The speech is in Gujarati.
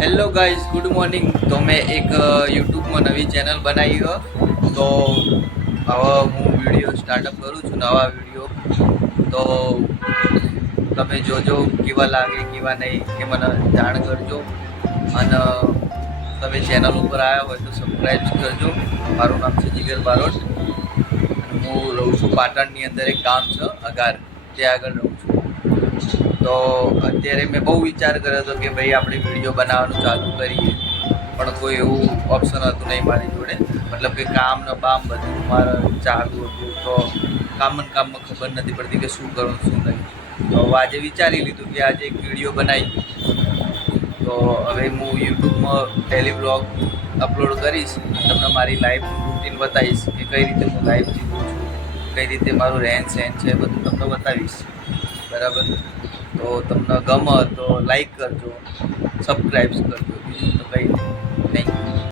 Hello guys, good morning. તો મેં એક યુટ્યુબમાં નવી ચેનલ બનાવી છે. તો હવે હું વિડીયો સ્ટાર્ટઅપ કરું છું, નવા વિડીયો. તો તમે જોજો કેવા લાગે કેવા નહીં એ મને જાણ કરજો. અને તમે ચેનલ ઉપર આવ્યા હોય તો સબસ્ક્રાઈબ કરજો. મારું નામ છે જીગર બારોટ અને હું રહું છું પાટણની અંદર. એક ગામ છે અગાર, ત્યાં આગળ રહું છું. તો અત્યારે મેં બહુ વિચાર કર્યો હતો કે ભાઈ આપણે વિડીયો બનાવવાનું ચાલુ કરીએ, પણ કોઈ એવું ઓપ્શન હતું નહીં મારી જોડે. મતલબ કે કામ ને બામ બધું મારે ચાલુ હતું, તો કામમાં ખબર નથી પડતી કે શું કરું શું નહીં. તો આજે વિચારી લીધું કે આજે એક વિડીયો બનાવી. તો હવે હું યુટ્યુબમાં ડેલી બ્લોગ અપલોડ કરીશ. તમને મારી લાઈફનું રૂટીન બતાવીશ કે કઈ રીતે હું લાઈફ જીવું છું, કઈ રીતે મારું રહેન સહેન છે, બધું તમને બતાવીશ. બરાબર? તો તમને ગમે તો લાઈક કરજો, સબસ્ક્રાઈબ કરજો. બીજું તો કંઈ નહીં.